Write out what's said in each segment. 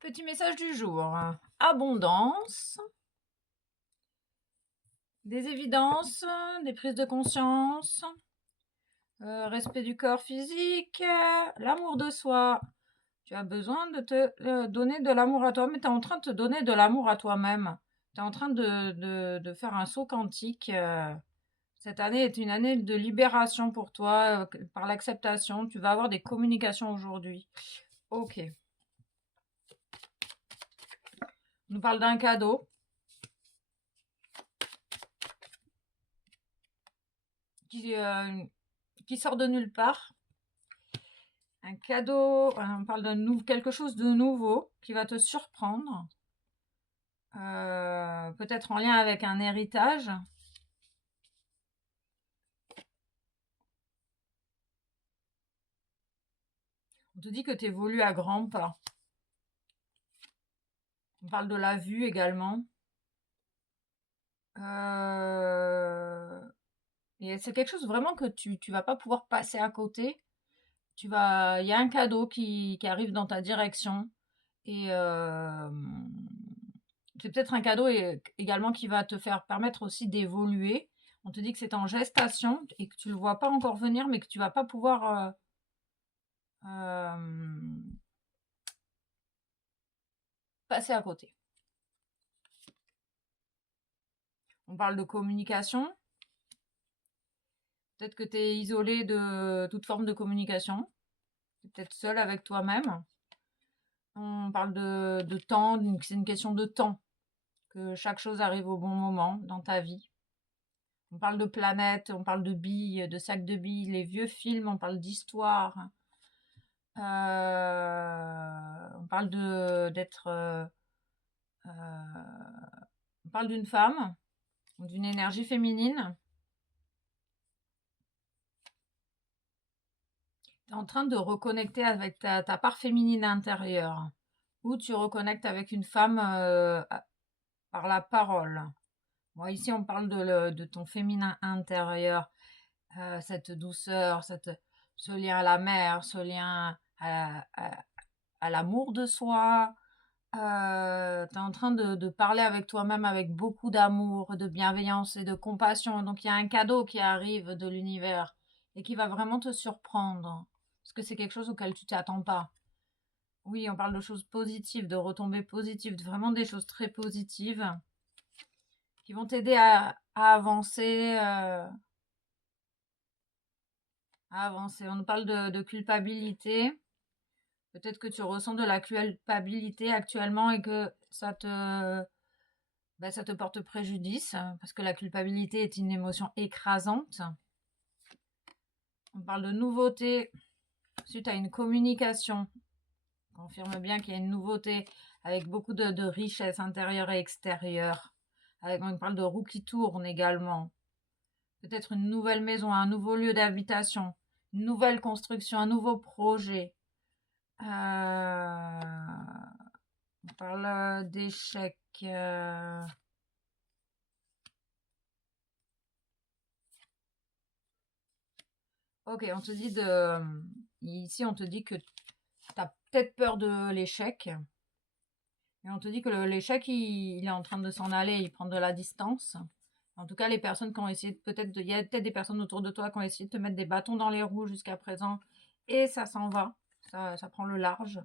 Petit message du jour. Abondance, des évidences, des prises de conscience, respect du corps physique, l'amour de soi. Tu as besoin de te donner de l'amour à toi, mais tu es en train de te donner de l'amour à toi-même. Tu es en train de faire un saut quantique. Cette année est une année de libération pour toi, par l'acceptation. Tu vas avoir des communications aujourd'hui. Ok. On nous parle d'un cadeau qui sort de nulle part. Un cadeau, on parle de quelque chose de nouveau qui va te surprendre. Peut-être en lien avec un héritage. On te dit que tu évolues à grands pas. On parle de la vue également. Et c'est quelque chose vraiment que tu vas pas pouvoir passer à côté. Il y a un cadeau qui arrive dans ta direction. Et c'est peut-être un cadeau également qui va te faire permettre aussi d'évoluer. On te dit que c'est en gestation et que tu le vois pas encore venir, mais que tu vas pas pouvoir passer à côté. On parle de communication. Peut-être que tu es isolé de toute forme de communication. Tu es peut-être seul avec toi-même. On parle de temps, c'est une question de temps. Que chaque chose arrive au bon moment dans ta vie. On parle de planètes, on parle de billes, de sacs de billes, les vieux films, on parle d'histoire. On parle on parle d'une femme, d'une énergie féminine. Tu es en train de reconnecter avec ta part féminine intérieure. Ou tu reconnectes avec une femme par la parole. Bon, ici, on parle de ton féminin intérieur. Cette douceur, ce lien à la mer, ce lien à l'amour de soi. Tu es en train de parler avec toi-même avec beaucoup d'amour, de bienveillance et de compassion. Donc il y a un cadeau qui arrive de l'univers et qui va vraiment te surprendre. Parce que c'est quelque chose auquel tu t'attends pas. Oui, on parle de choses positives, de retombées positives, vraiment des choses très positives qui vont t'aider à avancer. On nous parle de culpabilité. Peut-être que tu ressens de la culpabilité actuellement et que ça te porte préjudice parce que la culpabilité est une émotion écrasante. On parle de nouveauté suite à une communication. On confirme bien qu'il y a une nouveauté avec beaucoup de richesse intérieure et extérieure. On parle de roue qui tourne également. Peut-être une nouvelle maison, un nouveau lieu d'habitation, une nouvelle construction, un nouveau projet. On parle d'échecs. Ok, ici, on te dit que tu as peut-être peur de l'échec. Et on te dit que l'échec, il est en train de s'en aller, il prend de la distance. En tout cas, les personnes qui ont essayé, il y a peut-être des personnes autour de toi qui ont essayé de te mettre des bâtons dans les roues jusqu'à présent. Et ça s'en va. Ça prend le large.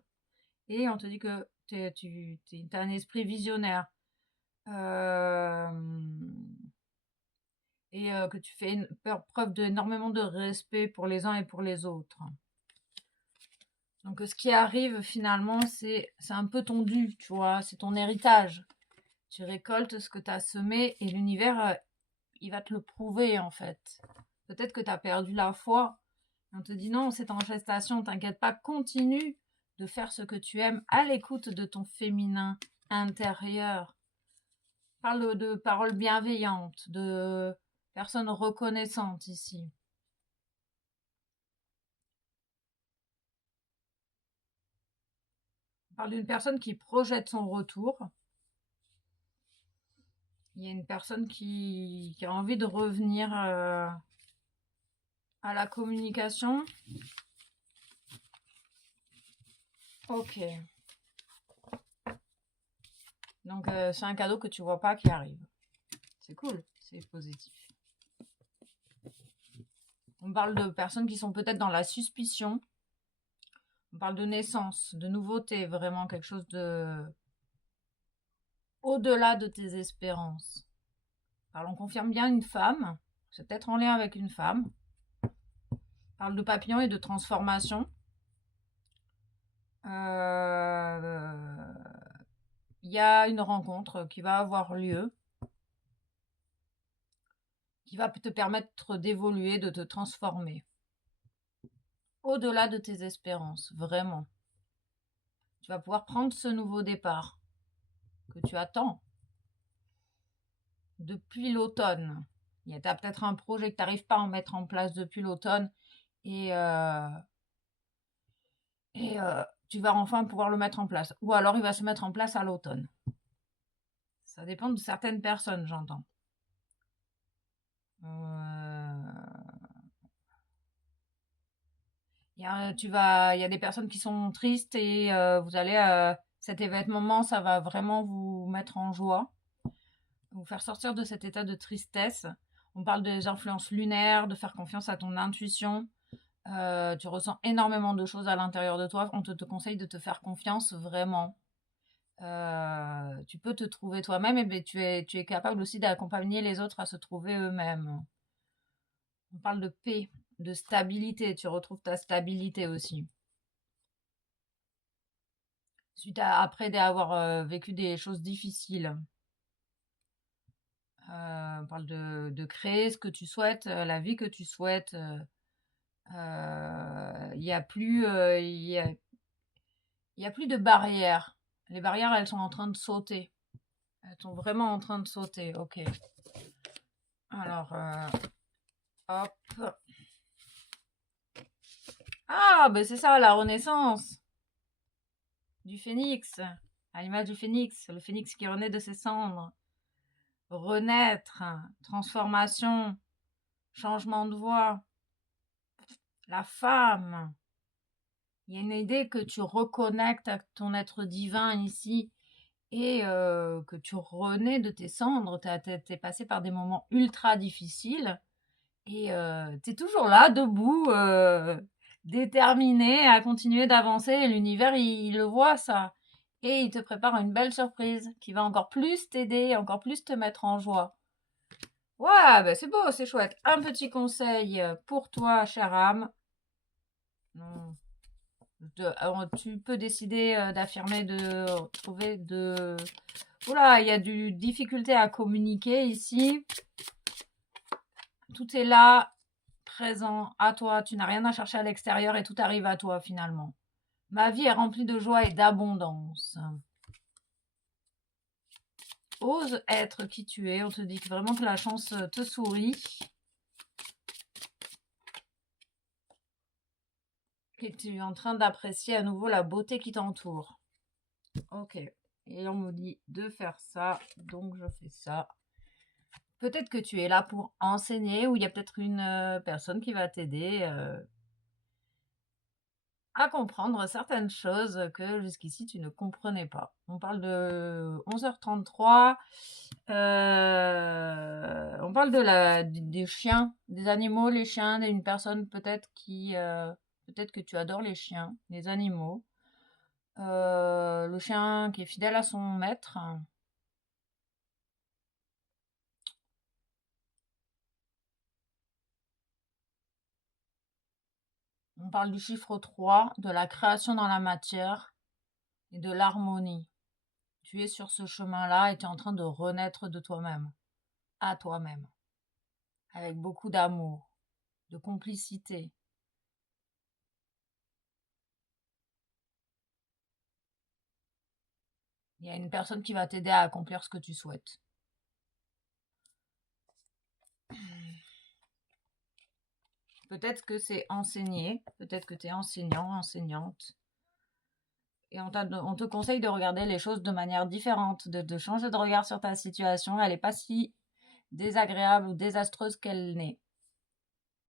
Et on te dit que tu as un esprit visionnaire. Et que tu fais preuve d'énormément de respect pour les uns et pour les autres. Donc ce qui arrive finalement, c'est un peu ton dû, tu vois, c'est ton héritage. Tu récoltes ce que tu as semé et l'univers, il va te le prouver en fait. Peut-être que tu as perdu la foi. On te dit non, c'est en gestation, t'inquiète pas, continue de faire ce que tu aimes à l'écoute de ton féminin intérieur. Parle de paroles bienveillantes, de personnes reconnaissantes ici. On parle d'une personne qui projette son retour. Il y a une personne qui a envie de revenir à la communication. Ok. Donc, c'est un cadeau que tu vois pas qui arrive. C'est cool, c'est positif. On parle de personnes qui sont peut-être dans la suspicion. On parle de naissance, de nouveauté, vraiment quelque chose de au-delà de tes espérances. Alors, on confirme bien une femme. C'est peut-être en lien avec une femme. On parle de papillon et de transformation. Il y a une rencontre qui va avoir lieu, qui va te permettre d'évoluer, de te transformer. Au-delà de tes espérances, vraiment. Tu vas pouvoir prendre ce nouveau départ que tu attends depuis l'automne. Tu as peut-être un projet que tu n'arrives pas à en mettre en place depuis l'automne et, tu vas enfin pouvoir le mettre en place. Ou alors il va se mettre en place à l'automne. Ça dépend de certaines personnes, j'entends. Il y a des personnes qui sont tristes et vous allez, cet événement, ça va vraiment vous mettre en joie, vous faire sortir de cet état de tristesse. On parle des influences lunaires, de faire confiance à ton intuition. Tu ressens énormément de choses à l'intérieur de toi. On te conseille de te faire confiance vraiment. Tu peux te trouver toi-même et ben, tu es capable aussi d'accompagner les autres à se trouver eux-mêmes. On parle de paix, de stabilité. Tu retrouves ta stabilité aussi. Après avoir vécu des choses difficiles. On parle de créer ce que tu souhaites, la vie que tu souhaites. Il n'y a plus, il y a plus de barrières. Les barrières, elles sont en train de sauter. Elles sont vraiment en train de sauter. Ok. Alors, hop. Ah, ben c'est ça, la renaissance du phénix. À l'image du phénix, le phénix qui renaît de ses cendres. Renaître, transformation, changement de voix. La femme. Il y a une idée que tu reconnectes à ton être divin ici et que tu renais de tes cendres. T'es passé par des moments ultra difficiles et t'es toujours là, debout, déterminé à continuer d'avancer. Et l'univers, il le voit ça. Et il te prépare une belle surprise qui va encore plus t'aider, encore plus te mettre en joie. Ouais, ben c'est beau, c'est chouette. Un petit conseil pour toi, chère âme. Non. Alors, tu peux décider d'affirmer, de trouver de... Oula, il y a du difficulté à communiquer ici. Tout est là, présent, à toi. Tu n'as rien à chercher à l'extérieur et tout arrive à toi finalement. Ma vie est remplie de joie et d'abondance. Ose être qui tu es. On te dit vraiment que la chance te sourit. Et tu es en train d'apprécier à nouveau la beauté qui t'entoure. Ok. Et on me dit de faire ça, donc je fais ça. Peut-être que tu es là pour enseigner ou il y a peut-être une personne qui va t'aider à comprendre certaines choses que jusqu'ici tu ne comprenais pas. On parle de 11h33. On parle des chiens, des animaux, les chiens, d'une personne peut-être peut-être que tu adores les chiens, les animaux. Le chien qui est fidèle à son maître. On parle du chiffre 3, de la création dans la matière et de l'harmonie. Tu es sur ce chemin-là et tu es en train de renaître de toi-même, à toi-même, avec beaucoup d'amour, de complicité. Il y a une personne qui va t'aider à accomplir ce que tu souhaites. Peut-être que c'est enseigner, peut-être que tu es enseignant, enseignante. Et on te conseille de regarder les choses de manière différente, de changer de regard sur ta situation. Elle n'est pas si désagréable ou désastreuse qu'elle n'est.